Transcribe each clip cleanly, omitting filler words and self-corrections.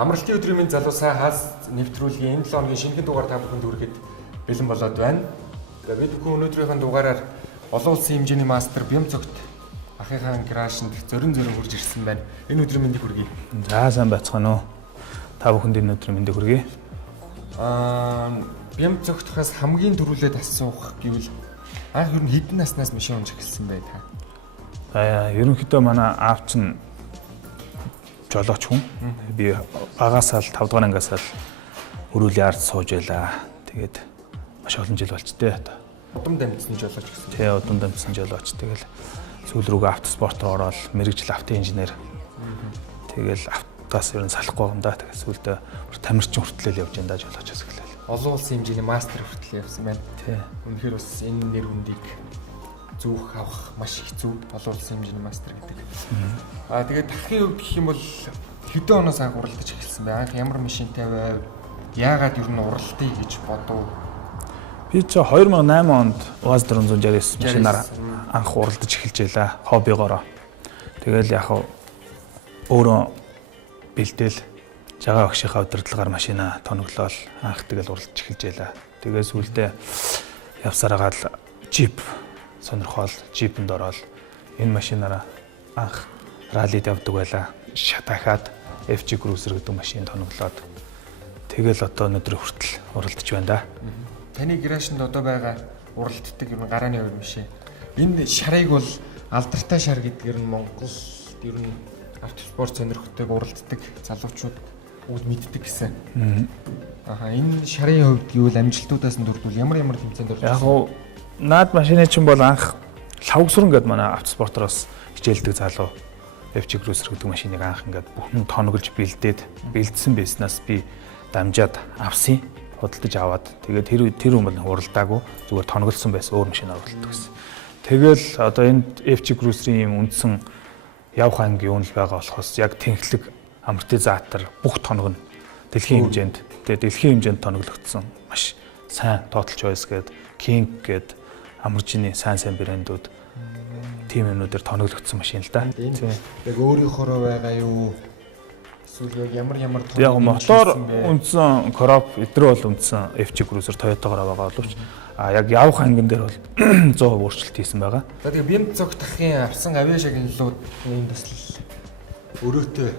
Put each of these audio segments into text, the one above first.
Амралтын өдрийн минь залуусаа хаас нэвтрүүлгийн энэ 7 хоногийн шинэхэн дугаар та бүхэнд хүрэхэд бэлэн болоод байна. Тэгээд бид бүхэн өнөөдрийнхэн дугаараар олон улсын хэмжээний мастер Бямцогт ахыхаан крашнд зөрин хурж ирсэн байна. Энэ өдрийн мэндийг хүргэе. За сайн байцгаана уу. Та бүхэнд энэ өдрийн мэндийг хүргэе. Бямцогтхоос хамгийн түрүүлээд асуух гэвэл анх ер нь хэдэн наснаас машин унж эхэлсэн бай та? Ерөнхийдөө манай аав чинь жолооч хүн. Би багасаа л 5 дугаар ангиасаа л өрөөлийн ард сууж байлаа. Тэгээд маш олон жил болчтой. Удам дамжсан жолооч гэсэн. Тий, удам дамжсан жолооч. Тэгэл сүүл рүүгээ автоспорт руу ороод мэрэгжил автоинженер. Тэгэл автоас ер нь салахгүй юм да. Тэгээд сүүлдээ тамирчин хүртэл явж энэ жолоочоос эхлэв. Олон улсын хэмжээний мастер хүртэл явсан байна. Тий. Үнэхээр бас энэ нэр хүндийг зүүх авах маш хэцүү. Олон улсын хэмжээний мастер гэдэг. Тэгээд дахин хувьд гэх юм бол хэдэн оноос анх уралдаж эхэлсэн бэ? Анх ямар машинтай байв? Яагаад ер нь уралдъя гэж бодов? Би ч 2008 онд УАЗ 469 машинаар анх уралдаж эхэлж байлаа. Хоббигоороо. Тэгэл яг өөрөө бэлдээл жагаа багшийнхаа удирдлагаар машина тоноглол анх тэгэл уралдаж эхэлж байлаа. Тэгээ сүүлдээ явсараагаал джип сонирхол джипэнд ороод энэ машинаараа анх раллид явдаг байлаа. Шатахаад FG Cruiser гэдэг машин тоноглоод тэгэл одоо өнөөдөр хүртэл уралдаж байна да. Таны гаражинд одоо байгаа уралддаг ер нь гарааны хувь машин. Энэ шарыг бол алдартай шар гэдгээр нь Монгол ер нь автоспорт сонирхтойг уралддаг залуучууд мэддэг гэсэн. Энэ шарын хувьд юу л амжилтуудаас нь дурдвал ямар тэмцээнд орж яг уу наад машины чинь бол анх лавгсран гэдэг манай автоспортороос хичээлдэг залуу FG Cruiser гэдэг машиныг анх ингээд бүхэн тоноглож бэлдсэн байснаас би дамжаад авсан. Худалдаж аваад тэгээд тэр хүн бол уралдаагүй зүгээр тоноглосон байсан өөр машинаар уралддаг гэсэн. Тэгэл одоо энэ FG Cruiser-ийн юм үндсэн явах ангийн үнэл байгаа болохоос яг тэнхлэг амортизатор бүх тоног нь дэлхийн хэмжээнд тоноглогдсон маш сайн Total Choice гээд King гээд амаржины сайн брэндүүд тийм юмнуудаар тоноглогдсон машин л да. Яг өөрийнхөө байгаа юу? Эсвэл ямар яг мотор үндсэн Crop эдрээ бол үндсэн FG Cruiser Toyota-гоор байгаа боловч яг явах ангин дээр бол 100% өөрчлөлт хийсэн байгаа. За тэгээ Бямцогт ахын авсан авиашагналууд энэ төсөл өрөөтэй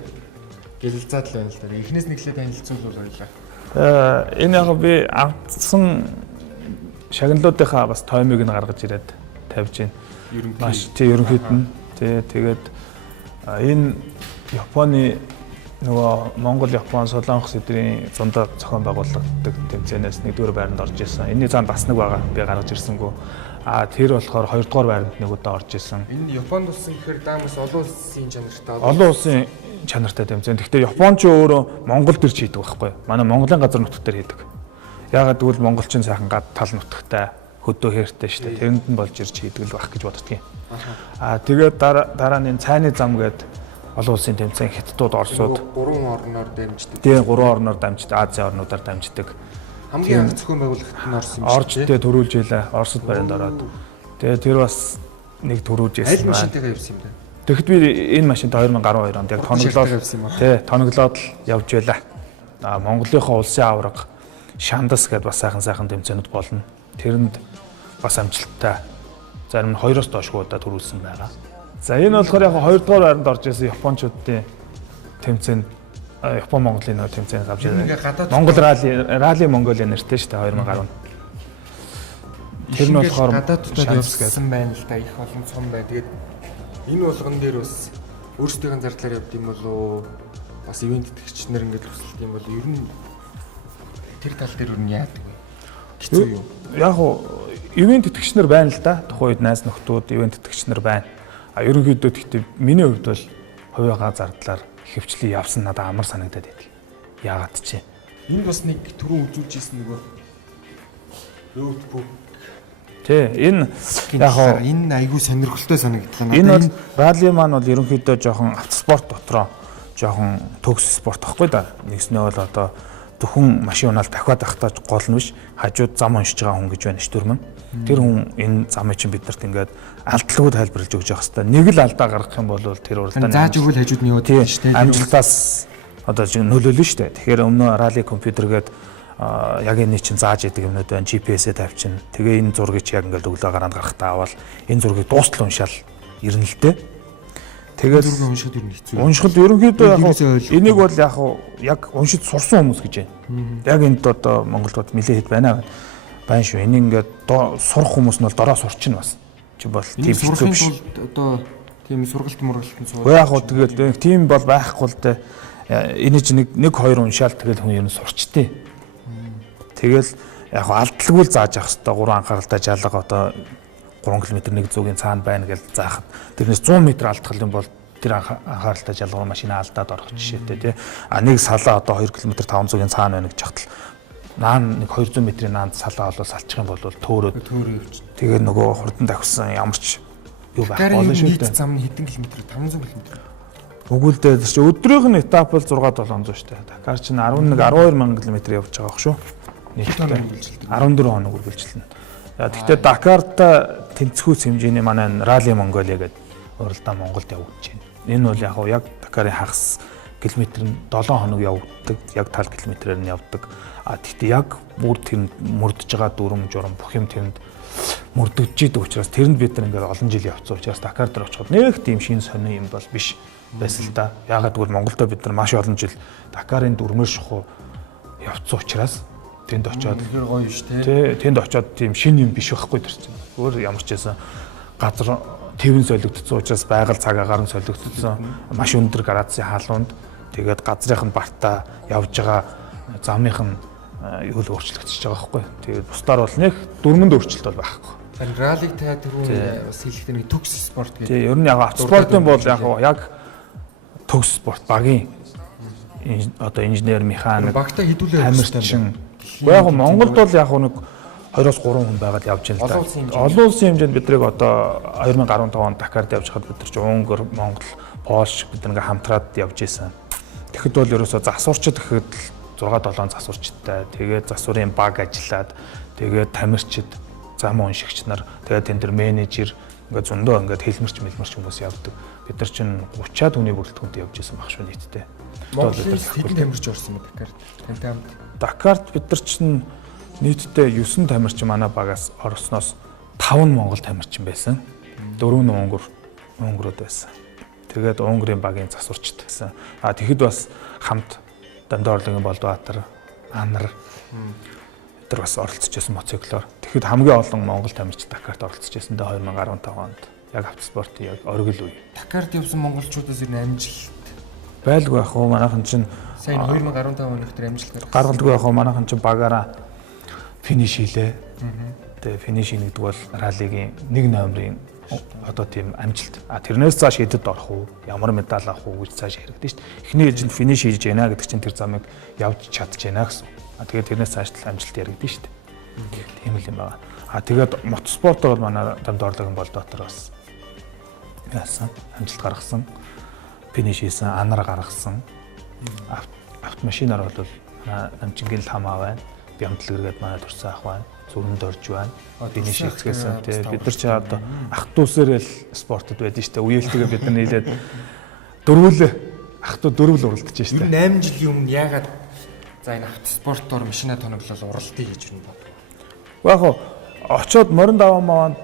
гэлэлцаад л байна л да. Эхнээс нэглээд танилцуулбал баярлаа. Энэ яг би авсан шагналуудынхаа бас тоймыг нь гаргаж ирээд тавьж байна. Ерөнхийд нь тэгээд энэ Японы нөгөө Монгол-Япон Солонгос эдрийн зундаа зохион байгуулагддаг тэмцээнээс 1-р байранд орж исэн. Энэний цаанд бас нэг байгаа би гаргаж ирсэнгүү. Тэр болохоор 2-р байранд нэг удаа орж исэн. Энэ Японд улсын гэхээр даамаас олон улсын чанартай. Олон улсын чанартай тэмцээн. Гэхдээ Японч өөрөө Монгол төр хийдэг байхгүй. Манай Монголын газар нутаг дээр хийдэг. Яагаад гэвэл монголчин сайхан тал нутагтай хөдөө хэртэй шүү дээ. Тэрэнд нь болж ирж хийдэг л байх гэж боддгийн. Тэгээд дараа нь цайны зам гээд олон улсын тэмцээн Хятадууд, Оросууд 3 орноор дамждаг. Тийм 3 орноор дамждаг, Азийн орнуудаар дамждаг. Хамгийн анх зохион байгуулагчд нь орсон юм шиг. Орж төрүүлж илээ. Оросд баринд ороод. Тэгээд тэр бас нэг төрүүлж ирсэн. Аль машинтайгаа явсан юм бэ? Тэгэхэд би энэ машинтай 2012 онд яг тоноглоод л явж байлаа. Монголынхоо улсын аварга Шандас гэдээ бас сайхан тэмцээнүүд болно. Тэрэнд бас амжилттай зарим нь 2-оос доошгүй удаа төрүүлсэн байгаа. За энэ болохоор яг 2-р байранд орж ирсэн Япончуудын тэмцээнд Япон Монголын нөө тэмцээнд авч ирсэн. Монгол ралли Монголын нэртэй шүү дээ 2010. Тэр нь болохоор гадаадд явсан байна л да их олон цом бай. Тэгээд энэ болгон дээр бас өөрсдийн зардлаар явд юм болоо бас ивент итгэгчнэр ингээд хүсэлт юм бол ер нь тэр тал дээр юу яадаг вэ? Хэцүү юу? Яг уу ивент итгэгчнэр байна л да. Тухайн үед найз нөхдүүд ивент итгэгчнэр байна. Ерөнхийдөө гэхдээ миний хувьд бол хувийнхаа зардлаар хөвчлээ явсан надад амар санагдаад байдаг. Яагаад ч энэ бас нэг түрүү үзүүлж ирсэн нөгөө ноутбук. Энэ яг энэ айгүй сонирхолтой санагдлаа. Энэ бол ралли маань бол ерөнхийдөө жоохон автоспорт дотроо жоохон төгс спорт байхгүй да. Нэгснээ бол одоо зөвхөн машин унаал дахиад ахтаж гол нь биш хажууд зам уншиж байгаа хүн гэж байна ш төрмөн. Тэр хүн энэ замыг чинь биднэрт ингээд алдлагууд тайлбарлаж өгч явах хэвээр. Нэг л алдаа гаргах юм бол тэр уралдааны зааж өгвөл хажууд нь юу тийм шүү дээ. Амжилтаас одоо нөлөөлнө шүү дээ. Тэгэхээр өмнө ралли компьютер гээд яг энэ чинь зааж идэг юмнууд байна. GPS-ээ тавьчихна. Тэгээ энэ зургийг чи яг ингээд өглөө гараанд гарахтаа аваад энэ зургийг дуустал уншаал ирнэ л дээ. Тэгээд зургийг уншихад юу хэцүү. Уншихад ерөнхийдөө яг энийг бол яг уншиж сурсан хүмүүс гэж байна. Яг энд одоо Монголд нэлээд хэд байна шүү. Энийг ингээд сурах хүмүүс нь бол дороо сурчин бас. Чи бол тийм хэцүү биш. Одоо тийм сургалт мургалтын сууж. Яг хөө тэгээд тийм бол байхгүй л дээ. Энэ чинь нэг хоёр уншаал тэгэл хүн ер нь сурчтэй. Тэгэл яг алдалгүй л зааж авах хэрэгтэй. 3 анхааралтай жалга одоо 3 км 1 зуугийн цаана байна гэж заахад тэрнээс 100 м алдах юм бол тэр анхааралтай жалгуур машина алдаад орох жишээтэй тий. Нэг салаа одоо 2 км 500-ийн цаана байна гэж хатал наан нэг 200 м-ийн наанд салаа олол салчих юм бол төөрөөд тэгээд нөгөө хурдан давхсан ямарч юу байх болно шүү дээ. Нийт зам нь хэдэн километр? 500 км. Өгүүлдээ тэр чинь өдрийнх нь этап бол 6-700 шүү дээ. Дакар чинь 11-12 мянган км явж байгаа байх шүү. Нийтдээ 14 хоног үргэлжилнэ. Гэхдээ Дакарт тэнцвүүц хэмжээний манай Ралли Монголиа гэдэг уралдаан Монголд явагдаж байна. Энэ бол яг Дакарын хагас километр нь 7 хоног явагддаг. Яг тал километрээр нь явдаг. Гэхдээ яг бүр тэнд мөрдөж байгаа дүрм журам бүх юм тэнд мөрдөгж идэг учраас тэрэнд бид нар ингээд олон жил явцсан учраас Дакар дээр очиход нэг тийм шин сони юм бол биш байсан л да. Ягаад гэвэл Монголдо бид нар маш олон жил Дакарын дүрмээр шухуу явцсан учраас тэнд очиод тэгэхээр гоё шүү дээ. Тэнд очиод тийм шин юм биш байхгүй тэр чинь. Өөр ямар ч байсан газар твэн солигдсон учраас байгаль цаг агаар нь солигдсон. Маш өндөр градусын хаалунд тэгээд газрынх нь бартаа явж байгаа замынх нь юу л өөрчлөгдөж байгаа байхгүй. Тэгээд бусдаар бол нэг дөрмөнд өөрчлөлт бол байхгүй. Тэгэхээр раллиг та түрүү бас хэлэхдээ нэг төгс спорт гэдэг. Тийм ер нь яг автоспортын бол яг төгс спорт багийн одоо инженер механик багтаа хідүүлээ тамирчин. Яг Монголд бол яг нэг 2-3 хүн байгаад явж байна л да. Олон улсын хэмжээнд биднийг одоо 2015 онд Дакард явж хаад бид нар ч Унгар, Монгол, Польш бид нэг хамтраад явж исэн. Тэгэхэд бол ерөөсөө засварчид гэхэд 6-7 засварчтай. Тэгээд засварын баг ажиллаад тэгээд тамирчид, зам уншигч нар, тэгээд тэн дээр менежер ингээд зөндөө ингээд хэлмэрч хүмүүс явдаг. Бид нар чинь 30-аад хүний бүрэлдэхүүнтэй явж исэн баг шүү нийтдээ. Монголын хэдэн тамирч орсон бэ Дакарт? Тантай хамт. Дакарт бид нар чинь нийтдээ 9 тамирчин манай багаас орсноос 5 нь Монгол тамирчин байсан. 4 нь Унгарууд байсан. Тэгээд Унгарын багийн засварчд байсан. Тэгэхэд бас хамт Дандаа орлогын Болдбаатар, Анар эдгээр бас оролцож байсан моциклоор. Тэгэхэд хамгийн олон Монгол тамирч Дакарт оролцож байсан дэ 2015 онд. Яг автоспортын яг оргил үе. Дакарт явсан монголчуудаас ер нь амжилт байлгүй байх уу? Манайхан чинь сайн 2015 оны өдөр амжилт гаргалдаггүй байх уу? Манайхан чинь багаараа финиш хийлээ. Тэгээ финиш хийгдэг бол раллигийн 1 номерын одоо тийм амжилт. Тэрнээс цааш хэдэд орох уу? Ямар медаль авах уу гэж цааш хэрэгтэй шүү дээ. Эхний ээлжинд финиш хийж байна гэдэг чинь тэр замыг явж чадж байна гэсэн. Тэгээд тэрнээс цааш л амжилт яригдэн шүү дээ. Тийм л юм байна. Тэгээд мотоспортоор бол манай Дамд орлогын Болдбаатар бас яасан амжилт гаргасан. Финиш хийсэн, анар гаргасан. Автомашинаар бол намжингийн хамаа байна. Бямтлэгэргээд манай төрсөн ах байна. Зүрхэнд орж байна. Финиш хийцгээсэн. Бид нар ч одоо ах トゥ усээр л спортод байдсан шүү дээ. Үеэлтэйгээ бид нар нийлээд ах トゥ дөрвөл уралдаж шүү дээ. 8 жилийн өмнө яагаад за энэ автоспортоор машина тоноглол уралдъя гэж юм бод. Яг очоод морин даваа маа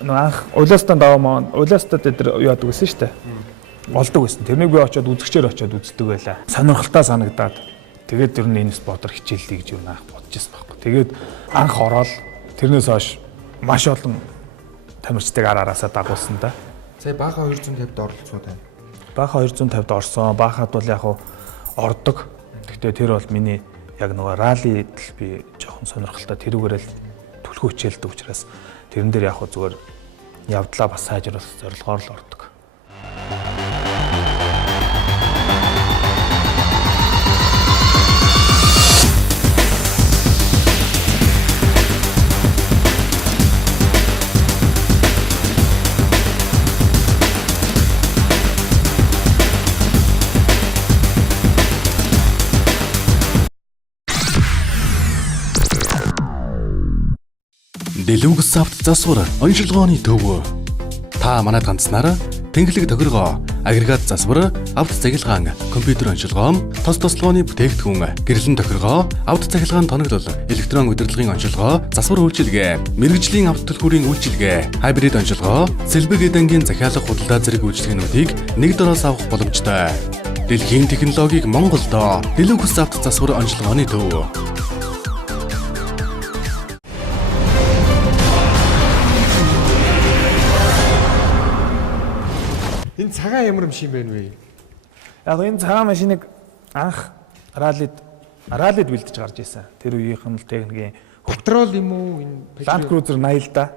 анх улаастан даваа маа улаастад дээр яадаг гэсэн шүү дээ. Болдог байсан. Тэрнийг би очоод үзэгчээр очоод үздэг байлаа. Сонирхолтой санагдаад тэгээд тэр нь энэ спортоор хичээллээ гэж юу наах бодож байсан байхгүй. Тэгээд анх ороод тэрнээс хойш маш олон тамирчдыг араасаа дагуулсан да. Сая бааха 250-д оролцсон тань. Бааха 250-д орсон. Баахад бол яг ордог. Гэхдээ тэр бол миний яг нөгөө раллид л би жоохон сонирхолтой тэрүүгээр л түлхүү хичээлдэг учраас тэрэн дээр яг зүгээр явдлаа бас сайжруулах зорилгоор л ордог. Дэлүг савт засвар оншилгооны төв. Та манайд ганцнаараа тэнхлэг тохиргоо, агрегат засвар, авто цахилгаан, компьютер онцлогоо, тос тослогооны бүтээгдэхүүн, гэрлэн тохиргоо, авто цахилгаан тоноглол, электрон удирдлагын онцлогоо, засвар үйлчилгээ, мэрэгжлийн авто түлхүүрийн үйлчилгээ, хайбрид онцлогоо, сэлбэг эдэнгийн захиалга худалдаа зэрэг үйлчилгээнүүдийг нэг дороос авах боломжтой. Дэлхийн технологиг Монголдо Deluxe авто засвар онцлогооны төв. Энэ цагаан ямар юм шиг байна вэ? Яг энэ цагаан машиныг анх раллид бэлдэж гарч ирсэн. Тэр үеийнхэн л техникийн Петрол юм уу энэ Land Cruiser 80 да.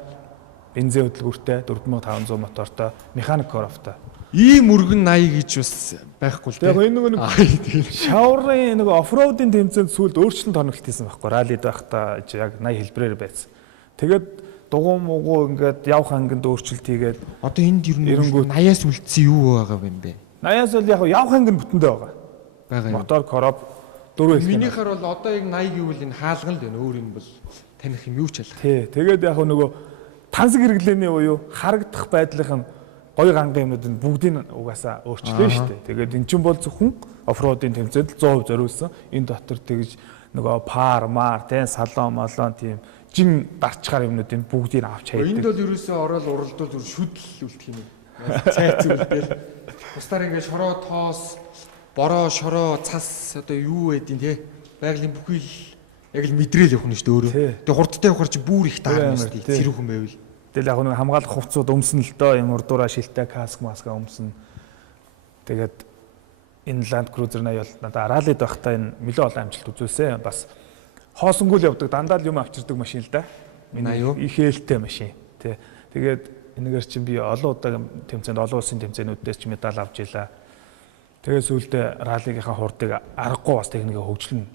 Бензин хөдөлгөөртэй 4500 мотортой, механик коровтой. ийм өргөн 80 гэж бас байхгүй л яг энэ нэг шаврын нэг офроудын тэмцээнд сүүлд өөрчлөлт тоногт хийсэн байхгүй. Раллид байхдаа яг 80 хэлбэрээр байсан. Тэгээд дугуй муугүй ингээд явах ангинд өөрчлөлт хийгээд одоо энд ер нь 80-аас үлдсэн юу байгаа вэ бэ? 80-аас бол яг явах ангинд бүтэндээ байгаа. Байгаа юм. Мотор короб дөрөв хэлэх. Минийхэр бол одоо яг 80 гэвэл энэ хаалган л байна. Өөр юм бол таних юм юу ч ялах. Тий. Тэгээд яг нөгөө тансаг хэрэглээний буюу харагдах байдлын гоё гангийн юмнууд бүгдийг угаасаа өөрчлөө шүү дээ. Тэгээд эн чинь бол зөвхөн офроудын тэмцээнд 100% зориулсан. Энэ дотор тэгж нөгөө пар, мар, тий салон, малон тийм жин дарчгаар юмнуудыг бүгдийг авч хайдаг. Энд бол ерөөсөө ороод уралдуул зүр шүдэл үлдэх юм. Цайц үлдээл. Бусдаар ингээд шороо тоос, бороо, шороо, цас одоо юу байдیں۔ Тэ байгалийн бүхий л яг л мэдрээл явах нь шүү дээ өөрөө. Тэгээ хурдтай явахаар чи бүр их таарна шүү дээ. Зэрүүхэн байвал. Тэгэл яг нэг хамгаалах хувцсууд өмснө л доо юм урдуура шилтэй каск маска өмснө. Тэгээд энэ Land Cruiser 80 бол надад раллид байхдаа энэ нэлээд олон амжилт үзүүлсэн. Бас хоосонгуул явдаг дандаа л юм авчирдаг машин л да. Миний их ээлтэй машин. Тэ. Тэгээд энэгээр чинь би олон удаа тэмцээнд олон улсын тэмцээнүүдээс ч медаль авч ийлаа. Тэгээд сүүлдээ раллигийнхаа хурдыг аргагүй бас техникээ хөгжлөн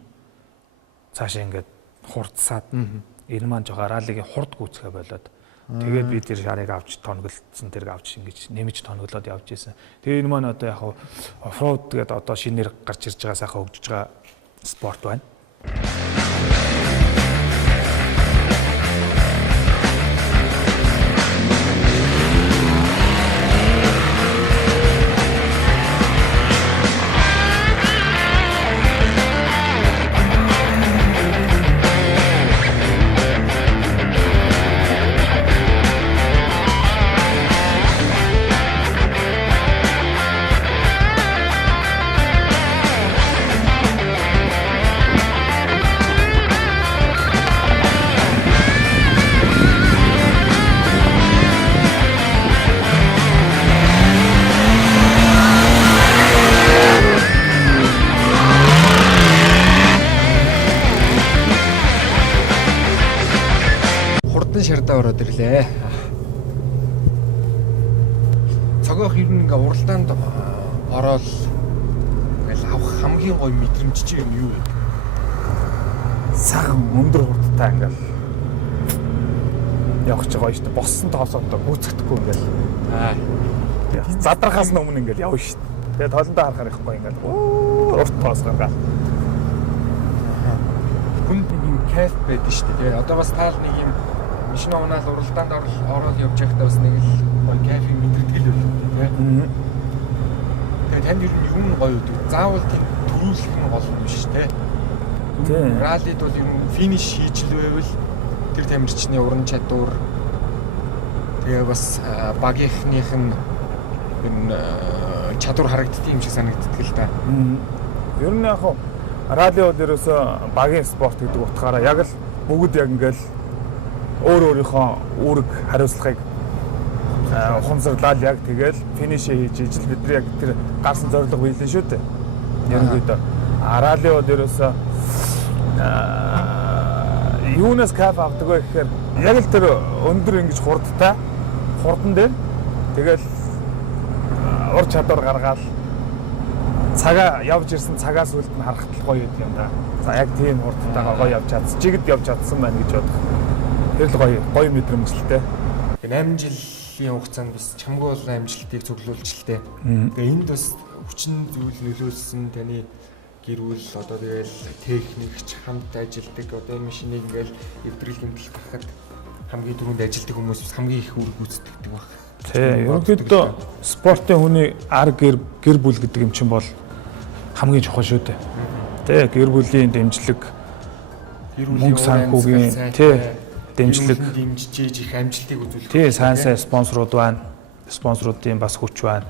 цаашаа ингээд хурдсаад энэ маань жоо раллигийн хурд гүйцэхэ болоод тэгээд би тэр шарыг авч тоноглолцсон тэрг авч ингэж нэмж тоноглоод явж исэн. Тэгээд энэ маань одоо яг офроуд гэдэг одоо шинээр гарч ирж байгаа сайхан хөгжиж байгаа спорт байна. Шардаа ороод ирлээ. Цогоох ер нь ингээ уралдаанд ороод ингээл авах хамгийн гоё мэдрэмж чинь юу вэ? Сахан өндөр хурдтай ингээл явах ч гоё шүү дээ. Боссон тоосоодоо гүйцэхдэггүй ингээл. Задрахаас өмнө ингээл явна шүү дээ. Тэгээд тоолондоо харахаар их гоё ингээл урт тоос гаргаад. Хүнд нэг юм кайф байдаг шүү дээ. Одоо бас таал нэг юм машин унаал уралдаанд ороод явж байхдаа бас нэг л гоё кайфыг мэдэрдэг л байлаа тийм. Тэгээд танд ер нь юу нь гоё үү? Заавал тийм төрүүлэх нь гол юм биш те. Тийм. Раллид бол ер нь финиш хийж л байвал тэр тамирчны уран чадвар тэгээ бас багийнхных нь энэ чадвар харагддаг юм шиг санагддаг л да. Ер нь яг ралли бол ерөөсөө багийн спорт гэдэг утгаараа яг л бүгд яг ингээл өөр өөрийнхөө үүрэг хариуцлагыг ухамсарлал яг тэгэл финишээ хийж ижил бидний яг тэр гарсан зорилго биелэн шүү дээ. Ерөнхийдөө ралли бол ерөөсөө юунаас кайф авдаг вэ гэхээр яг л тэр өндөр ингэж хурдан дээр тэгэл ур чадвар гаргаад цагаа явж ирсэн цагаас үлд нь харахад л гоё юм да. За яг тийм хурдтайгаа гоё явж чадсан. Жигд явж чадсан байна гэж бодох. Тэр л гоё мэдрэмжлэлтэй. 8 жилийн хугацаанд бас чамгүй олон амжилтыг цуглуулж л тээ. Тэгээ энд бас хүчин зүйл нөлөөлсөн таны гэр бүл одоо тэгэл техникч хамт ажилладаг одоо машиныг ингээл эвдрэл гэмтэл гарахад хамгийн түрүүнд ажилладаг хүмүүс хамгийн их үр гүйцэтгэдэг баг. Тийм. Ерөнхийдөө спортын хүний ар гэр бүл гэдэг юм чинь бол хамгийн чухал шүү дээ. Тэ гэр бүлийн дэмжлэг мөнгө санхүүгийн дэмжлэг дэмжиж их амжилтыг үзүүлэх. Тий сайн спонсорууд байна. Спонсоруудын бас хүч байна.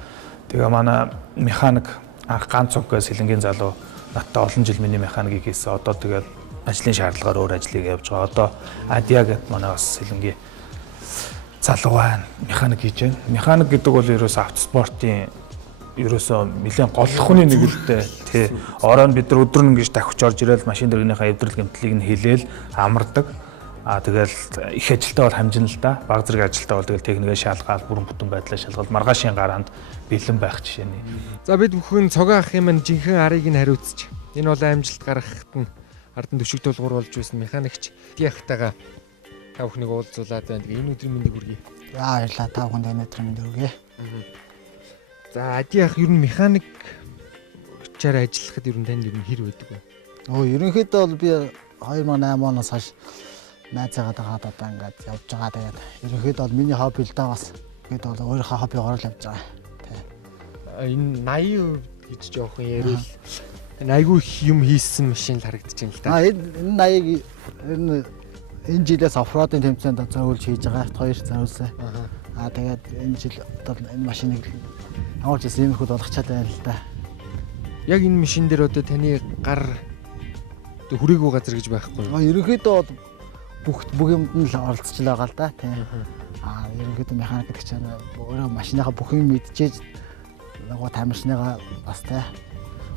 Тэгээ манай механик анх ганц цоггоос сэлэнгийн залуу надтай олон жил миний механикийг хийсэн. Одоо тэгээд ажлын шаардлагаар өөр ажлыг явж байгаа. Одоо Адиа гэд манай бас сэлэнгийн залуу байна. Механик хийж байна. Механик гэдэг бол ерөөсөө автоспортын ерөөсөө нэлээд голлох хүний нэг л дээ. Тий. Оройн бид нар өдөр нь ингэж давхиж орж ирэл машин дэргийнхаа эвдрэл гэмтлийг нь хэлээл амардаг. Тэгэл их ажилтаа бол хамжина л да. Баг зэрэг ажилтаа бол тэгэл техникээ шалгаад бүрэн бүтэн байдлаа шалгаад маргаашийн гараанд бэлэн байх жишээний. За бид бүхэн цогоо ах юм жинхэнэ арыг нь хариуцж. Энэ бол амжилт гаргахад нь ардан төшиг тулгуур болж байсан механикч Диахтайгаа та бүхнийг уулзуулаад байна. Тэгээ энэ өдрийн мэндийг хүргэе. За баярлалаа та бүхэнд энэ өдрийн мэндийг хүргэе. За Диах ер нь механик чаар ажиллахад ер нь танд ер нь хэр байдаг вэ? Ерөнхийдөө бол би 2008 оноос хойш найзаагаа дагаад одоо ингээд явж байгаа. Тэгээд ерөнхийдөө бол миний хобби л да бас. Ингээд бол өөрийнхөө хоббигоор л явж байгаа. Энэ 80% гэж жоохон ярил. Энэ айгүй их юм хийсэн машин л харагдаж байна л да. Энэ 80 энэ жилээс оффроадын тэмцээнд зориулж хийж байгаа. Хоёр зориулсан. Тэгээд энэ жил одоо энэ машиныг ямар ч юм иймэрхүү болгочаад байна л да. Яг энэ машин дээр одоо таны гар хүрээгүй газар гэж байхгүй юу? Ерөнхийдөө бүх юмд нь л оролцож байгаа л да. Тийм. Ерөнхийдөө механик гэдэг чинь өөрөө машиныхаа бүх юм мэдчихэж нөгөө тамирчныгаа бас тий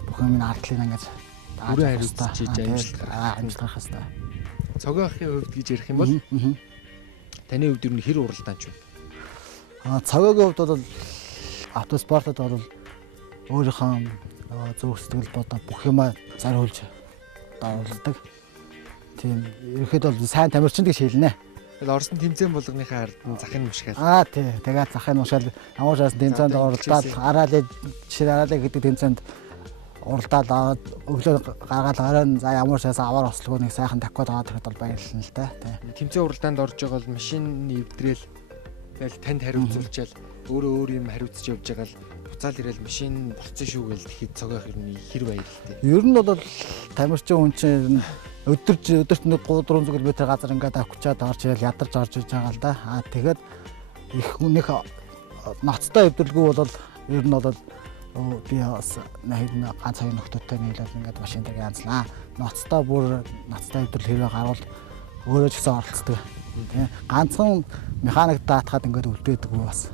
бүх юм ардлыг ингэж бүрэн хариуцж амжилт гаргах хэрэгтэй. Цогоо ахын хувьд гэж ярих юм бол таны хувьд ер нь хэр уралдаанч вэ? Цогоогийн хувьд бол автоспортод бол өөрийнхөө зөв сэтгэл бодоо бүх юмаа зориулж дагуулдаг. Тийм ерөөхдөө бол сайн тамирчин гэж хэлнэ. Тэгэл Орсын тэмцээн болгоныхаа ард нь захын мушгаал. Тий. Тэгээд захын мушгаал ямар ч байсан тэмцээнд оролдоод араалаа гэдэг тэмцээнд уралдаад өглөө гаргаад оройн за ямар ч байсан аваар ослогоо нэг сайхан таквад аваад ирэхэд бол баярлалаа л да. Тий. Тэмцээн уралдаанд орж байгаа бол машин эвдрээл тэгэл танд хариуцуулчаал өөр юм хариуцж явж байгаа л буцаал ирээл машин болцсон шүү гээл тэгэхэд цогоох ер нь хэр баярлалтай. Ер нь бол тамирчин хүн чинь өдөрт нэг 300 км газар ингээд авчаад орж ирэл ядарч орж иж байгаа л да. Тэгээд их хүнийх ноцтой өвдөлгүй бол ер нь бол би бас ганц хоёр нөхдөөтэй нийлээд ингээд машин дээр янзлаа. Ноцтой өвдөл хэрвээ гарвал өөрөө ч гэсэн оролцдог. Тийм. Ганцхан механик даатахад ингээд өвдөөдөггүй бас.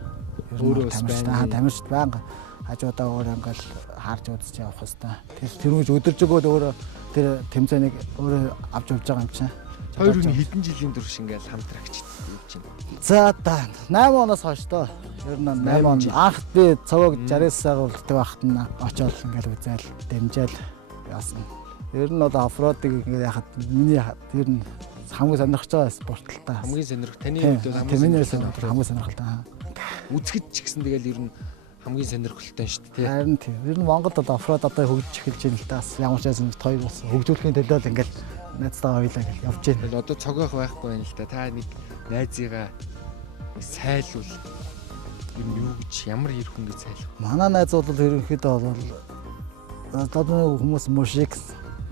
Өөрөө тамирчид байнга хажуудаа өөрөө ингээд харж үзэж явах хэвээр. Тэр үгүй өдөрж өгөөд өөрөө тэр тэмцээнийг өөрөө авч явж байгаа юм чинь. Хоёр хүн хэдэн жилийн турш ингээд хамтрагч явж байна. За 8 оноос хойш тоо. Ер нь 8 он анх би цогог 60-аас уралддаг байхад нь очоод ингээд үзэл дэмжээл яасан. Ер нь бол оффроадыг ингээд яхад миний ер нь хамгийн сонирхож байгаа спорт л та. Хамгийн сонирх таны хувьд бол хамгийн сонирхолтой. Үзэхэд ч гэсэн тэгэл ер нь хамгийн сонирхолтой шүү дээ. Харин тийм. Ер нь Монголд одоо оффроад одоо хөгжиж эхэлж байна л да. Ямар ч байсан хоёр бас хөгжүүлэхийн төлөө л ингээд найзтайгаа хоёлаа гэж явж байна. Тэгэл одоо цогоох байхгүй байна л да. Та нэг найзыгаа сайлвал ер нь юу гэж ямар ирэх хүн гэж сайлвах. Манай найз бол ерөнхийдөө бол одоо хүмүүс мушик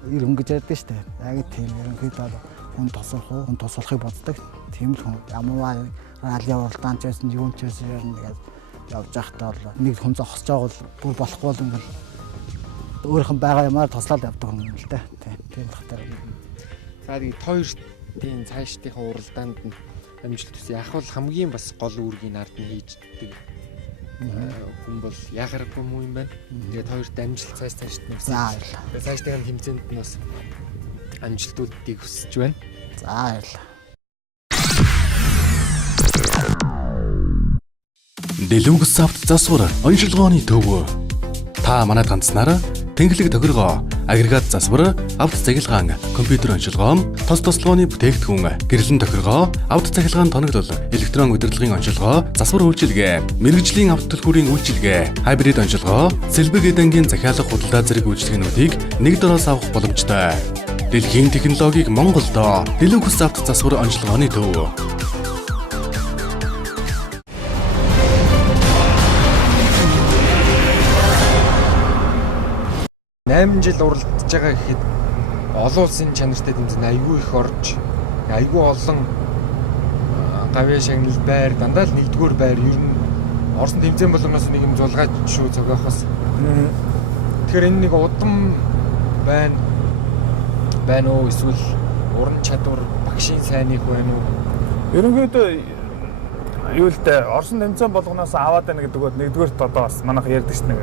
ир хүн гэж ярьдаг шүү дээ. Яг тийм ерөнхийдөө хүн тусалахыг боддог. Тийм л хүн ямар ралли уралдаанч байсан юм ч байсан ер нь тэгээд явж байхдаа бол нэг хүн зогсож байгаа бол бүр болохгүй бол ингээл өөрийнх нь байгаа юмар туслаад явдаг юм л да. Тийм хатар. За тэгээд хоёрын цаашдынхаа уралдаанд нь амжилт төс яг бол хамгийн бас гол үүргийг ард нь хийждэг хүн бол ягаргүй муу юм байна. Тэгээд хоёрт амжилт цаашд нь за баярлалаа. Тэгээд цаашдын тэмцээнд нь бас амжилтуудыг хүсэж байна. За баярлалаа. Дэлүгс авт засвар оншилгооны төв. Та манайд ганцнаар тэнхлэг тохиргоо, агрегат засвар, авт цахилгаан, компьютер оншилгоо, тос тослогооны бүтээгдэхүүн, гэрэлэн тохиргоо, авт цахилгаан тоноглол, электрон удирдлагын оншилгоо, засвар үйлчилгээ, мэрэгжлийн авт түлхүүрийн үйлчилгээ, хайбрид оншилгоо, сэлбэг эдангийн захиалга худалдаа зэрэг үйлчилгээнүүдийг нэг дороос авах боломжтой. Дэлхийн технологиг Монголд Дэлүгс авт засвар оншилгооны төв. 8 жил уралдаж байгаа гэхэд олон улсын чанартай тэмцээнд айгүй их орж айгүй олон гавьяа шагнал байр дандаа л нэгдүгээр байр ер нь Орсын тэмцээн болгоноос нэг юм зулгаач шүү цогоохоос. Тэгэхээр энэ нэг удам байна уу эсвэл уран чадвар багшийн сайных байна уу? Ерөнхийдөө юу л дээ Орсын тэмцээн болгоноос аваад байна гэдэг нь нэгдүгээрт одоо бас манайх ярьдаг ш нэг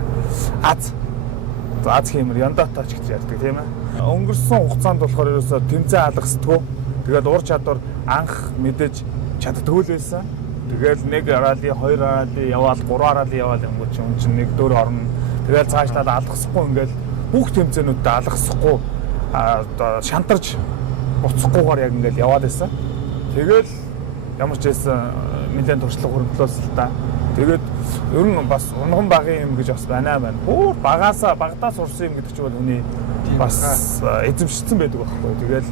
Аз хэмэр яндатаач гэж ярьдаг тийм ээ. Өнгөрсөн хугацаанд болохоор ерөөсө тэмцээн алгасдгүй. Тэгээд ур чадвар анх мэдээж чаддгүй л байсан. Тэгэл 1 араалын 2 араалын яваал 3 араалын яваал юм чинь нэг дөр орно. Тэгэл цаашлаад алгасахгүй ингээл бүх тэмцээнүүдэд алгасахгүй шантарч буцахгүйгээр яг ингээл яваад байсан. Тэгэл ямар ч байсан нэлээд туршлага хөрөнгөлөөс л та. Тэгээд ер нь бас унган багын юм гэж бас байна. Бүр багадаас урсан юм гэдэг чинь бол хүний бас эзэмшсэн байдаг байхгүй. Тэгэл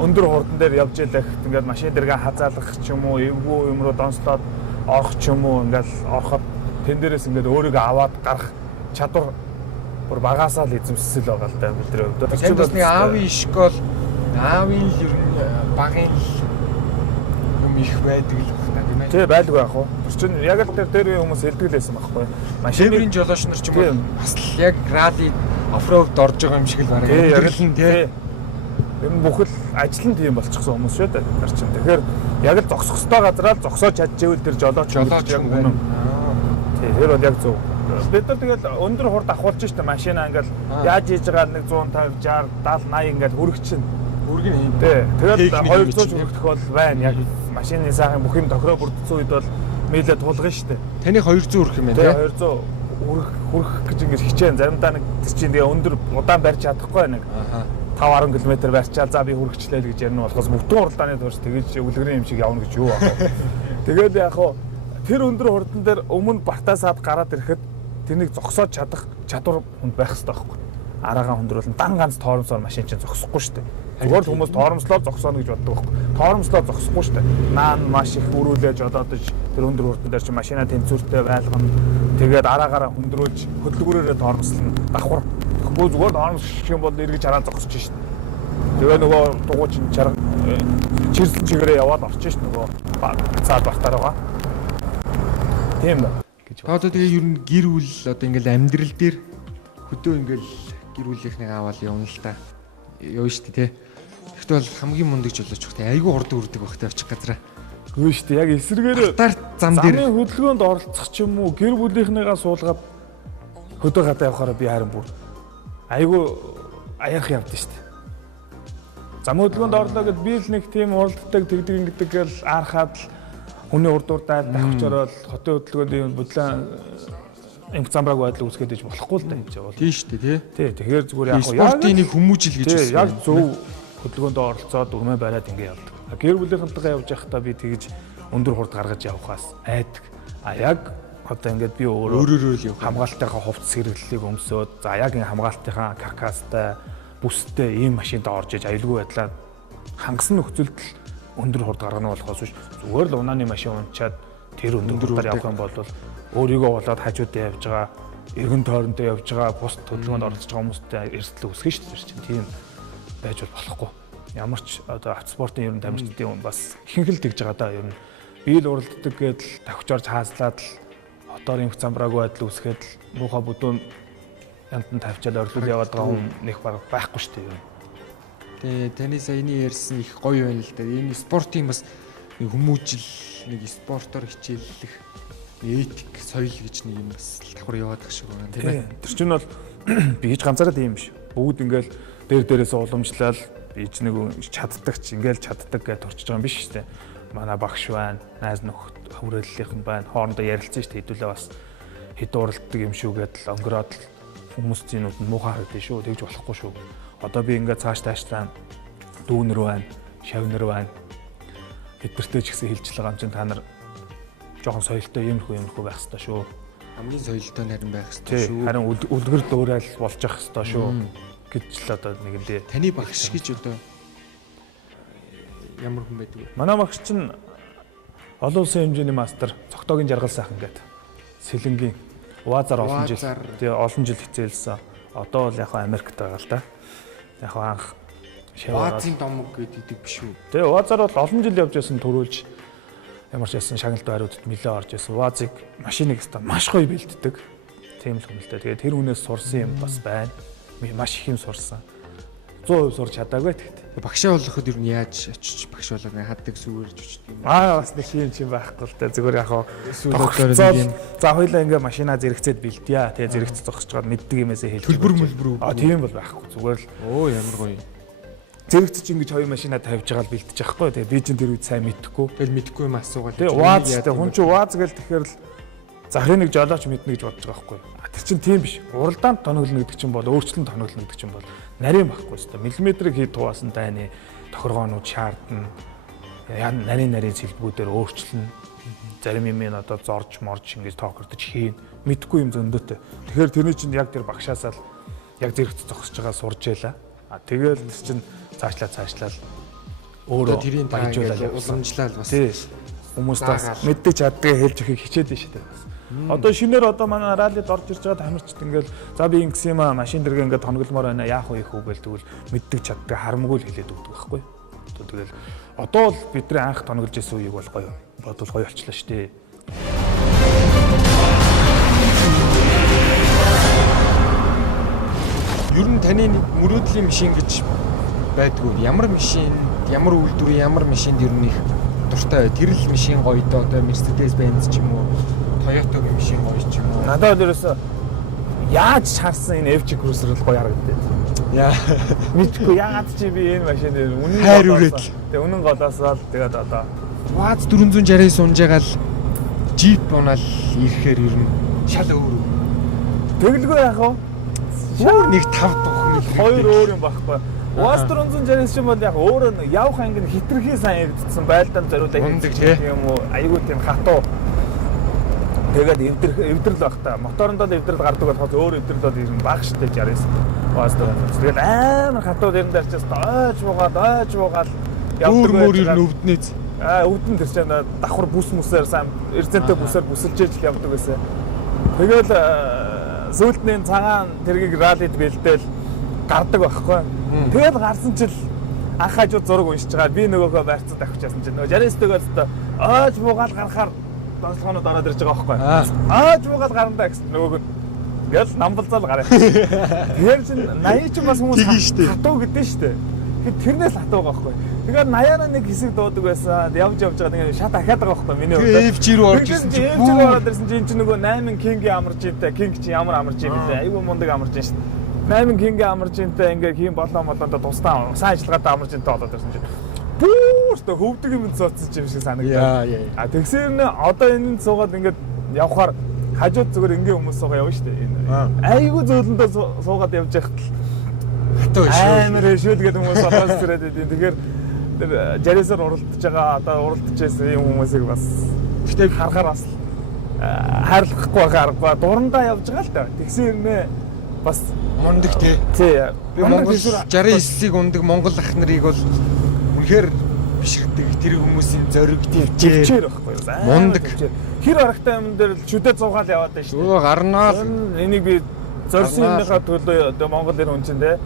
өндөр хурдан дээр явж ялах ингээд машин дээргээ хазаалах ч юм уу эвгүй юм руу донслоод орох ч юм уу ингээд ороход тэн дээрээс ингээд өөрийгөө аваад гарах чадвар бүр багаасаа л эзэмшсэл байгаа л да бидний хувьд. Тэгэхээр бас нэг аавын школ аавын л ер нь багын юм их байдаг л байна тийм ээ. Тий байлгүй яах вэ? Тэр чинь яг л тэр хүмүүс хэлдэг л байсан байхгүй. Машины жолооч нар ч юм уу бас л яг ралли оффроуд орж байгаа юм шиг л байна. Тэгэлэн тий. Ер нь бүхэл ажил нь тийм болчихсон хүмүүс шүү дээ. Тэр чинь тэгэхээр яг л зогсох ёстой газараа л зогсоож чадчихвэл тэр жолооч яг үнэн. Тий тэр бол яг зөв. Бид нар тэгэл өндөр хурд ахуулж штэ машина ингээл яаж хийж байгаа 150 60 70 80 ингээл хүрэх чинь үргэн юм. Тий тэгэл 200 хүрэх бол байна. Яг машины сайхан бүх юм тохироо бүрдсэн үед бол мэлээ тулгана штэ. Таны 200 хүрэх юм байна тий. 200 хүрэх гэж ингэж хичээн заримдаа нэг чинь тэгээ өндөр удаан барьж чадахгүй нэг. 5-10 км барьчаал за би хүрчихлээ гэж ярина болохоос бүтэн уралдааны турш тэгэж үлгэрийн юм шиг явна гэж юу аа. Тэгээд яг хоо тэр өндөр хурдан дээр өмнө бартаасаад гараад ирэхэд тэрнийг зогсоож чадах чадвар хүнд байх хэрэгтэй байхгүй. Араагаа хүндрүүлэн дан ганц тоормсоор машин чинь зогсохгүй шүү дээ. Зүгээр л хүмүүс тоормслоо зогсооно гэж боддог байхгүй. Тоормслоо зогсохгүй шүү дээ. Наан маш их өрүүлээж одоодож тэр өндөр хурдан дээр чинь машина тэнцвэртэй байлгана. Тэгээд араагаараа хүндрүүлж хөдөлгөөрөөрөө тоормслно. Давхар Тэгвэл зүгээр тоормсох юм бол эргэж хараа зогсож шин. Тэгээ нөгөө дугуй чинь чарга чирсэн чигээрээ яваад орчих шин нөгөө цаад бартаар байгаа. Тийм үү гэж. Одоо тэгээ ер нь гэр бүл одоо ингээл амьдрал дээр хөдөө ингээл гэр бүлийнхнийг аваад явна л та. Явна шүү дээ тий. Гэхдээ бол хамгийн мундаг жолооч хөхтэй айгүй хурдан үрдэг багтай очих газараа. Үгүй шүү дээ яг эсрэгээр зам дээр хөдөлгөөнд оролцох ч юм уу гэр бүлийнхнийгаа суулгаад хөдөө гадаа явахаараа би харин бүр айгүй аяарх явдсан шүү дээ. Зам хөдөлгөөнд орлоо гэд би л нэг тийм уралддаг тэгдэг ингэдэг гэл арахад л хүний урд урдаад давхиж ороод хотын хөдөлгөөнд юм бодлоо им замбраг байдал үүсгэж иж болохгүй л да юм жаа бол. Тийм шүү дээ тий. Тэгэхээр зүгээр яг спортын нэг хүмүүжил гэж байна. Яг зөв хөдөлгөөнд оролцоод өрмөө бариад ингэ явдаг. Гэр бүлийнхэнтэйгээ явж байхдаа би тэгж өндөр хурд гаргаж явахаас айдаг. Яг одоо ингээд би өөрөөрөө л явах. Хамгаалтынхаа хувцас хэрэглэлийг өмсөөд за яг энэ хамгаалтынхаа каркастай бүстэй ийм машинд орж иж аюулгүй байдлаар хангасан нөхцөлд өндөр хурд гаргана болохоос биш зүгээр л унааны машин унчаад тэр өндөр хурдаар явах юм бол өөрийгөө болоод хажуудаа явж байгаа эргэн тойрондоо явж байгаа бус хөдөлгөөнд оролцож байгаа хүмүүстэй эрсдэл үүсгэж шүү дээ. Тийм байж болохгүй. Ямар ч одоо автоспортын ер нь тамирчдын бас ихэнх л тэгж байгаа да ер нь биел уралддаг гэдэл давхиж орж хаазлаад л одоор инх замбрааг байдал үүсгээд л муухай бүдүүн янтан тавьчаад орилуул яваад байгаа хүн нэг байхгүй шүү дээ. Тэгээ таны саяны ярьсан их гоё байна л да. Энэ спортын бас нэг хүмүүжил, нэг спортоор хичээллэх этик, соёл гэж нэг юм бас давхар яваад байгаа шиг байна тийм ээ. Тэр чинь бол би гэж ганцаараа тийм биш. Бүгд ингээл дээрээс уламжлал би ч нэг чаддаг ч ингээл чаддаг гэж турчиж байгаа юм биш шүү дээ. Манай багш байна, найз нөхөд хөврөллийнхэн байна. Хоорондоо ярилцсан шүү дээ. Хэдүүлээ бас хэд уралддаг юм шүү гэдэл өнгөрөөд хүмүүсийн нүдэнд муухай харагдсан шүү. Тэгж болохгүй шүү. Одоо би ингээд цааш таашраа дүүнэр байна, шавнэр байна. Бидэртэй ч гэсэн хэлж байгаа юм чинь та нар жоохон соёлтой иймэрхүү байх хэрэгтэй шүү. Хамгийн соёлтой нарийн байх хэрэгтэй шүү. Харин үлгэр дөөрэл болж явах хэрэгтэй шүү. Гэж л одоо нэгэндээ. Таны багш гэж одоо ямар хүн байдаг вэ? Манай багш чинь олон улсын хэмжээний мастер, цогтоогийн жаргал сайхан гэдэг. Сэлэнгийн Уазаар олон жил хичээлсэн. Одоо бол яг хаа Америкт байгаа л да. Яг хаа анх шавар. Вазын домог гэдэг биш үү? Тэгээ Вазаар бол олон жил явж байсан төрүүлж ямар ч байсан шагналт байруудад нэлээд орж байсан. Вазыг машиныг өстө маш гоё бэлддэг. Тийм л юм л да. Тэгээ тэр хүнээс сурсан юм бас байна. Маш их юм сурсан. 100% сурч чадаагүй тэгт. Багшаа болоход ер нь яаж очиж багш болоо ингээ хаддаг сүгээрж очдөг юм. Бас нэг юм чинь байхгүй л та зүгээр яг хаа Сүүлдээр тоглоцоод за хоёлаа ингээ машинаа зэрэгцээд бэлдээ. Тэгээ зэрэгцэж зогсож байгаа мэддэг юмээсээ хэлж. Төлбөр мөлбөр үү? Тийм бол байхгүй зүгээр л. Оо ямар гоё. Зэрэгцэж ингэж хоёр машинаа тавьж байгаа л бэлдэж байхгүй. Тэгээ би чинь тэр үед сайн мэдхгүй. Тэгэл мэдхгүй юм асуугаад. Тэгээ Ваз тэгээ хүн чинь Ваз гэл тэгэхээр л захрын нэг жолооч мэднэ гэж бодож байгаа байхгүй. Тэр чинь тийм биш. Уралдаанд тоноглоно гэдэг чинь бол өөрчлөлт тоноглоно гэдэг чинь бол нарийн байхгүй шүү дээ. Миллиметрийг хэд тугаасан тайны тохиргоонууд шаардна. Нарийн сэлбгүүдээр өөрчлөлнө. Зарим юм нь одоо зорж морж ингэж тоокордож хийн. Мэдхгүй юм зөндөөтэй. Тэгэхээр тэрний чинь яг тэр багшаасаа л яг зэрэгт зогсож байгаа сурж яла. Тэгэл чинь цаашлаад өөрөө тэрийн баяжуулаад уламжлал бас хүмүүстээс мэддэг чаддгаа хэлж өгөхийг хичээд байна шүү дээ. Одоо шинээр одоо манай раллид орж ирж байгаа тамирчид ингээл за би ингэсэн юм аа машин дэргээ ингээд тоногломоор байна яах вэ хүү гэл тэгвэл мэддэг чаддгаа харамгүй л хэлээд өгдөг байхгүй. Тэгэл одоо л бидний анх тоноглож исэн үеийг бол гоё бодвол гоё болчлаа шүү дээ. Ер нь таны нэг мөрөөдлийн машин гэж байдгүй. Ямар машин, ямар үйлдвэр, ямар машинд ер нь их дуртай бай. Тэр л машин гоё доо одоо Mercedes-Benz ч юм уу, Toyota-гийн машин гоё ч юм уу. Надад ерөөсөө яаж харсан энэ FJ Cruiser л гоё харагдаад. Яа. Мэдгүй яагаад чи би энэ машин дээр үнэн хайр үрээд л. Тэгээ үнэн голоосоо л тэгээд одоо Ваз 469 унж байгаа л Jeep унаал ирэхээр ер нь шал өөр. тэгэлгүй яах вэ? Өөр нэг 5 духны Хоёр өөр юм байхгүй. Ваз 469 шиг бол яг өөрөө явах анги нь хитрхи сайн яригдсан байлдаанд зориулаад юм уу айгүй тийм хатуу. Тэгээд эвдрэл байх та. Моторонд л эвдрэл гардаг болохоос өөр эвдрэл бол ер нь баг штэ 69 Ваз 469. Тэгээд амар хатуу дэрэн дарчаас ойж буугаад явдаг өөр ер нь өвднэз. Өвдөн тэр чинь давхар бүс мүсээр сайн эрдэнтэй бүсээр бүсэлж ээж явдаг байсан. Тэгэл сүүлдний цагаан тэргийг раллид бэлдээл гардаг байхгүй. Тэгэл гарсан чил анх хажууд зураг уншиж байгаа. Би нөгөөхөө байрцад авчихсан чинь нөгөө 69-тэйгээс ойж буугаад гарахаар донслогоонод ороод ирж байгаа байхгүй. Ойж буугаад гарандаа гэсэн нөгөөх нь тэгэл намбалзал гараа. Тэр чинь 80 ч бас хүмүүс хатуу гэдэг нь шүү дээ. Тэрнээс хатуу байгаа байхгүй. Тэгэхээр 80-аа нэг хэсэг дуудаг байсан. Явж байгаа нэг шат ахаад байгаа байхгүй миний хувьд. FJ рүү орж ирсэн чинь FJ рүү ороод ирсэн чинь энэ нөгөө 8 King-ийн амаржинтай. King чи ямар амаржин бэ? Айгүй мундаг амаржин шүү дээ. 8 King-ийн амаржинтай ингээ хийм болоодоо тусдаа сайн ажиллагаатай амаржинтай болоод ирсэн чинь. Бүүртэ хөвдөг юм цоцсон юм шиг санагдаа. Тэгсээр нэ одоо энэ суугаад ингээд явхаар хажууд зүгээр ингээ хүмүүс суугаа явна шүү дээ. Айгүй зөөлөндөө суугаад явж байхад хатуу амар шүүд гэдэг хүмүүс болоос ирээд идэв. Тэгэхээр тэр жарисаар уралдаж байгаа одоо уралдаж байсан юм хүмүүсийг бас гэхдээ харахаар бас хайрлахгүй харахгүй дурандаа явж байгаа л та. Тэгсээр нэ бас мундаг тий. Би Монгол 69-ийг ундаг Монгол ах нарыг бол үнэхээр биширдэг. Тэр хүмүүсийн зориг төвчээр байхгүй. Мундаг. Хэр аргатай юм дээр шүдэ зугаал яваад байна шүү дээ. Өө гарнаа. Энийг би зорьсон юмныхаа төлөө одоо Монгол ирэн хүн чинь те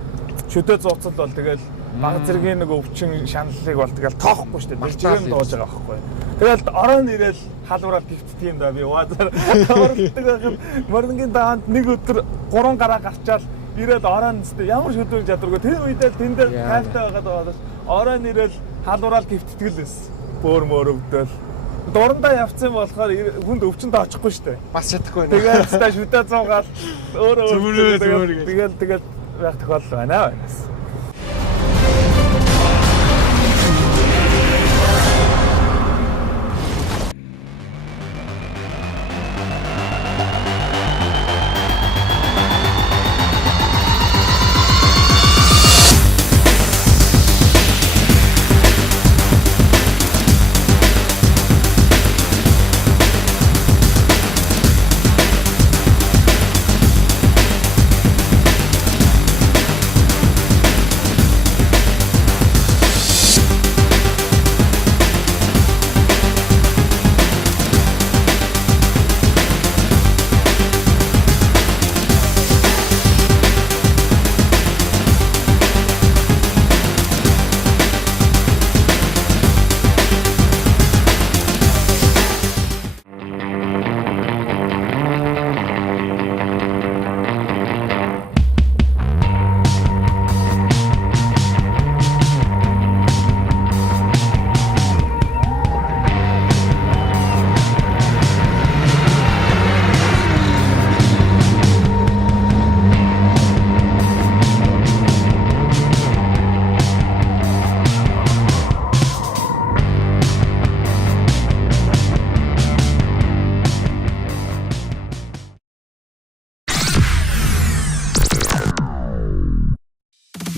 шүдэ зууцал бол тэгэл баг зэргийн нэг өвчин шаналлыг бол тэгэл тоохгүй шүү дээ. Дэлжрэм дууж байгаа байхгүй. Тэгэл орон ирээл халуураад гівтдэг юм да би Вазаар оролдог байхад морингийн даанд нэг өдөр 3 гараа гарчаал ирээл орон өстэй ямар шүдүүр чадваргүй тэр үедээ тэн дээр тайвтай байгаад байгаа. Орон ирээл халуураад гівтдэг л байсан. Бөөр мөр өвдөл. Дурандаа явцсан болохоор хүнд өвчнөд очихгүй шүү дээ. Бас чадахгүй байна. Тэгээд стаж шүдэ зуугаал өөрөө тэгэл байх тохиолдол байна.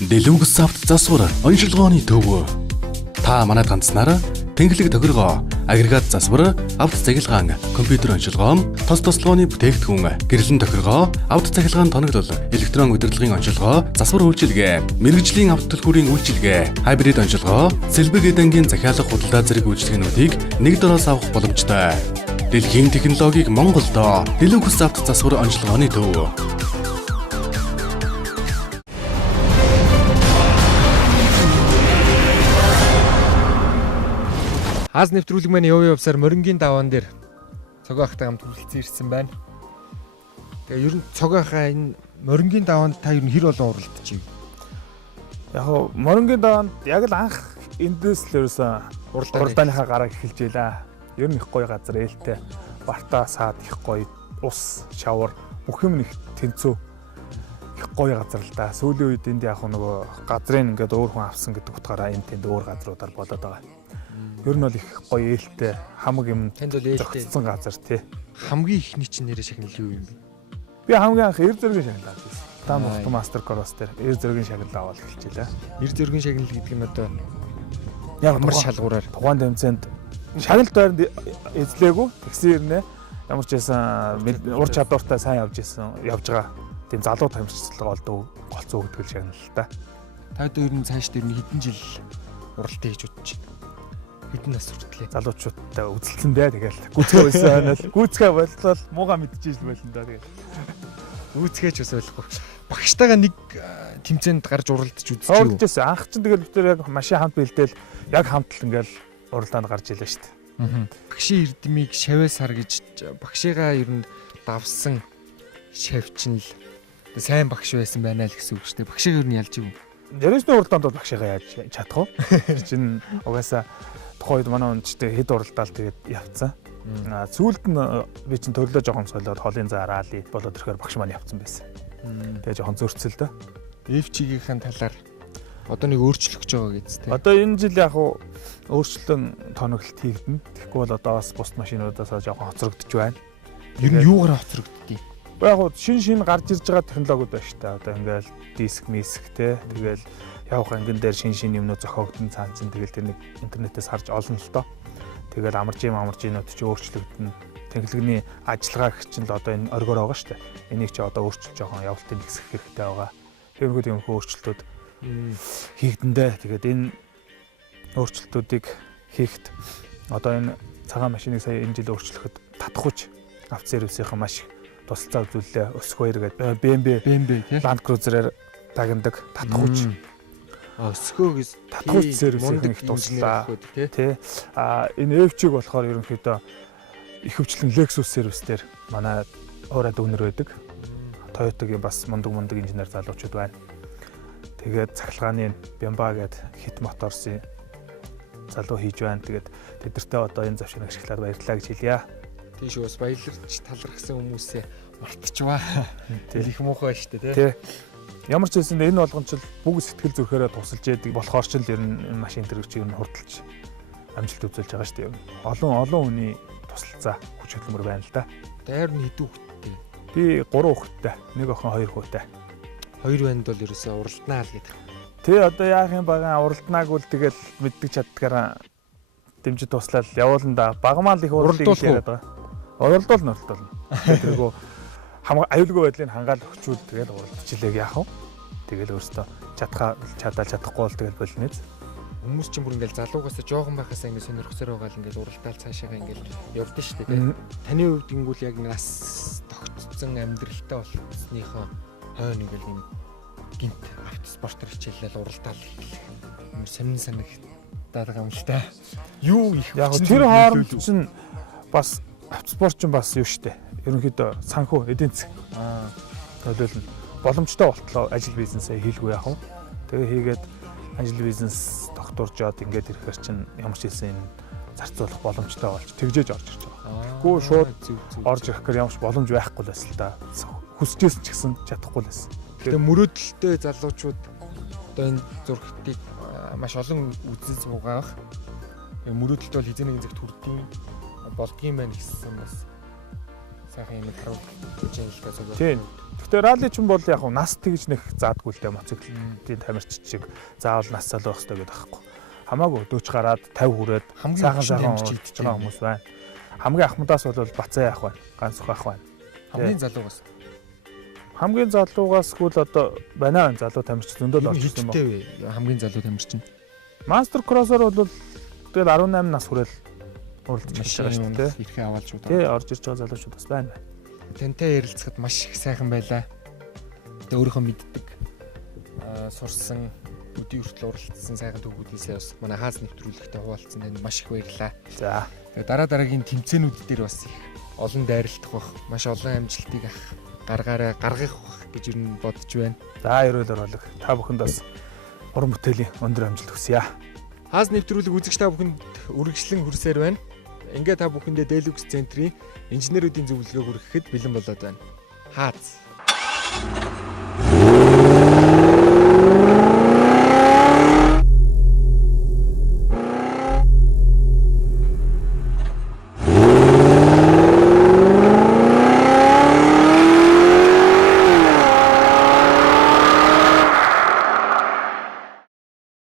Deluxe авто засвар онцлогооны төв. Та манайд ганцнаар тэнхлэг тохиргоо, агрегат засвар, авто цахилгаан, компьютер онцлогоо, тос тослогооны бүтээгдэхүүн, гэрлэн тохиргоо, авто цахилгаан тоноглол, электрон удирдлагын онцлогоо, засвар үйлчилгээ, мэрэгжлийн авто төлхүүрийн үйлчилгээ, хайбрид онцлогоо, сэлбэг эдангийн захиалга худалдаа зэрэг үйлчилгээнүүдийг нэг дороос авах боломжтой. Дэлхийн технологиг Монголд Deluxe авто засвар онцлогооны төв. Аз нэвтрүүлэг маань явсаар морингийн даваан дээр цогоохтой хамт хүрэлцэн ирсэн байна. Тэгээ ер нь цогоохоо энэ морингийн даваанд та ер нь хэр олон уралдчих вэ? Яг нь морингийн даваанд яг л анх эндээс л ерөөсөн уралдааныхаа гараа эхэлж байлаа. Ер нь их гоё газар ээлтэй. Бартаа саад их гоё, ус, шавар бүх юм их тэнцүү. Их гоё газар л да. Сүүлийн үед энд яг нөгөө газрын ингээд өөр хүн авсан гэдэг утгаараа энэ тэнд өөр газруудаар болоод байгаа. Ер нь бол их гоё ээлтэй, хамаг юм зогцсон газар тий. Хамгийн ихний чинь нэрээ шагнал юу юм бэ? Би хамгийн анх эр зөргийн шагнал авсан. Там авто мастер корос дээр эр зөргийн шагнал аваад эхэлж байлаа. Эр зөргийн шагнал гэдэг нь одоо яг ямар шалгуураар тухайн тэмцээнд шагнал дайранд эзлээгүй тэгсэн ирнэ. Ямар ч байсан ур чадвартай сайн явж байгаа. Тийм залуу тамирчилгаа болдог голцоо өгдөг шагнал л та. Та одоо ер нь цааш дээр хэдэн жил уралдаа хийж удаж байна? Хэдэн нас хүртлээ? Залуучуудтай үзэлцэн дээ тэгэл. Гүцгээ байсан хойноос гүцгээ боллоо мууга мэдчихэж байлаа даа тэгэл. Гүцгээж бас ойлгохгүй. Багштайгаа нэг тэмцээнд гарч уралдаж үзчихв. Уралдажсэн. Анх чинь тэгэл бид яг машин хамт бэлдээл яг хамтл ингээл уралдаанд гарч илээ шүү дээ. Багшийн эрдмийг шавьяас харгаж багшигаа ер нь давсан шавьчин л сайн багш байсан байна л гэсэн үг шүү дээ. Багшигаа ер нь ялж юу? Ярисны уралдаанд бол багшигаа яаж чадах вэ? Чин угаасаа тухайд манай хүнчтэй хэд уралдаал тэгээд явцсан. Сүүлд нь би чин төрлөө жоохон солиод холын заараали болоод ирэхээр багш маань явцсан байсан. Тэгээ жоохон зөрчил дөө. Эвчигийнхэн талаар одоо нэг өөрчлөх гэж байгаа гэж тийм. Одоо энэ жил яг өөрчлөлтөн тоноглолт хийгдэнэ. Тэгэхгүй бол одоо бас бус машинуудаас жоохон хоцрогдож байна. Ер нь юугаар хоцрогддгийг? Яг шин гарч ирж байгаа технологиуд байна шүү дээ. Одоо ингээл диск, миск те. Тэгэл явах ангин дээр шин юмнууд зохиогдсон цаанцсан. Тэгэл тэр нэг интернетээс харж олно л доо. Тэгэл амаржинууд ч өөрчлөгдөн. Технологийн ажиллагаа гэх чинь л одоо энэ оргоор байгаа шүү дээ. Энийг чи одоо өөрчилж жоохон явалтыг ихсэх хэрэгтэй байгаа. Тэрхүү өөрчлөлтүүд хийгдэндээ. Тэгээд энэ өөрчлөлтүүдийг хийхэд одоо энэ цагаан машиныг сая энэ жил өөрчлөхөд татахуйч авто сервисийнхэн маш тусалцаа үзүүллээ. Өсгөө гэдэг BMW Land Cruiser-аар дагнадаг татахуйч. Өсгөөс татахуйч сервисийнхэн их туслаа. Тэ. Энэ F-чиг болохоор ерөнхийдөө их хөвчлэн Lexus сервис дээр манай өөрөө дүүнер байдаг. Toyota-гийн бас мундаг инженер залуучууд байна. Тэгээд цахилгааны Bemba гэдэг хит моторсын залуу хийж байна. Тэгээд тэдэртээ одоо энэ завшиг ашиглаад баярлалаа гэж хэлье. Тийш бас баярлаж талархсан хүмүүсээ мартчихваа. Их муухай шүү дээ тий. Ямар ч хэлсэн энэ болгончл бүгд сэтгэл зүрхээрээ тусалж яадаг болохоор ч л ер нь энэ машин төрөгч ер нь хурдалж амжилт үзүүлж байгаа шүү дээ. Олон хүний тусалцаа хүч хөдөлмөр байна л да. Дайр нь хэдэн хүүхэдтэй? Би 3 хүүхэдтэй. Нэг охин 2 хүүхэдтэй. 2 банд бол ерөөсөө уралднаа л гэдэг. Тэ одоо яах юм бага уралднааг үл тэгэл мэддэг чаддгаараа дэмжиж туслаад явуулна да. Багмаа л их уралдыг яриад байгаа. Уралдуулна. Тэргөө аюулгүй байдлыг хангаал өгчүүл тэгэл уралдчихлээ яах вэ? Тэгэл өөртөө чадахгүй бол тэгэл болно. Хүмүүс чинь бүр ингээл залуугаас жоохон байхасаа ингээд сонирхсоор байгаа л ингээд уралдаал цаашаага ингээд явдсан шүү дээ. Таны хувьд ингүүл яг нас тогтцсон амьдралтай болсныхоо хойно ингээл юм гинт автоспортоор хичээлэл уралдаал хийх юм сонин санагдаад байгаа юм л та. Юу их яг тэр хооронд чинь бас автоспорт чинь бас юу штэ. Ерөнхийдөө санхүү эдийн засаг төлөөлнө. Боломжтой болтлоо ажил бизнесээ хийлгүй яах вэ? Тэгээ хийгээд ажил бизнес тогтворжоод ингээд ирэхээр чинь ямар ч хэлсэн энэ зарцуулах боломжтой болж тэгжээж орж ирж байгаа. Тэгэхгүй шууд орж ирэхээр ямар ч боломж байхгүй л байсан л да. Хүсчихсэн ч гэсэн чадахгүй л байсан. Тэгээ мөрөөдөлтөй залуучууд одоо энэ зургтыг маш олон үзэл суугаах. Мөрөөдөлт бол хизээний зэгт хүрдгийн болдгийм байх гэсэн бас сайхан юм харуул хичээлгээ зөв. Тийм. Гэхдээ ралли ч юм бол яг нас тэгж нэг заадгүй л дээ моциклын тамирч шиг заавал нас залуу байх хэрэгтэй гэдэг байхгүй. Хамаагүй 40 гараад 50 хүрээд сайхан уралдаж байгаа хүмүүс байна. Хамгийн ахмадаас бол Бацаа яах вэ? Ганц ухаах байна. Хамгийн залуугаас. Хамгийн залуугаас гүйл одоо байна залуу тамирч зөндөл орж ирсэн байна. Хамгийн залуу тамирч нь. Мастер кроссоор бол тэгэл 18 нас хүрэл уралдаж байгаа шүү дээ. Ирэхээ аваалж удаа. Тий, орж ирж байгаа залуучууд бас байна. Тэнтэй ярилцахад маш их сайхан байлаа. Тэ өөрийнхөө мэддэг сурсан өдий хүртэл уралдсан сайхан түүхүүдээсээ бас манай хааз нэвтрүүлэгтээ хуваалцсан танд маш их баярлалаа. За. Тэгээ дараагийн тэмцээнүүд дээр бас их олон дайралтах бах, маш олон амжилтыг гаргаараа гаргах бах гэж ер нь бодож байна. За ерөөл оруулах. Та бүхэнд бас уран бүтээлийн өндөр амжилт хүсье. Хааз нэвтрүүлэг үзэгч та бүхэнд үргэлжлэн хүрсээр байна. Ингээ та бүхэндээ Deluxe центрийн инженеруудын зөвлөгөөг хүргэхэд бэлэн болоод байна. Хааз.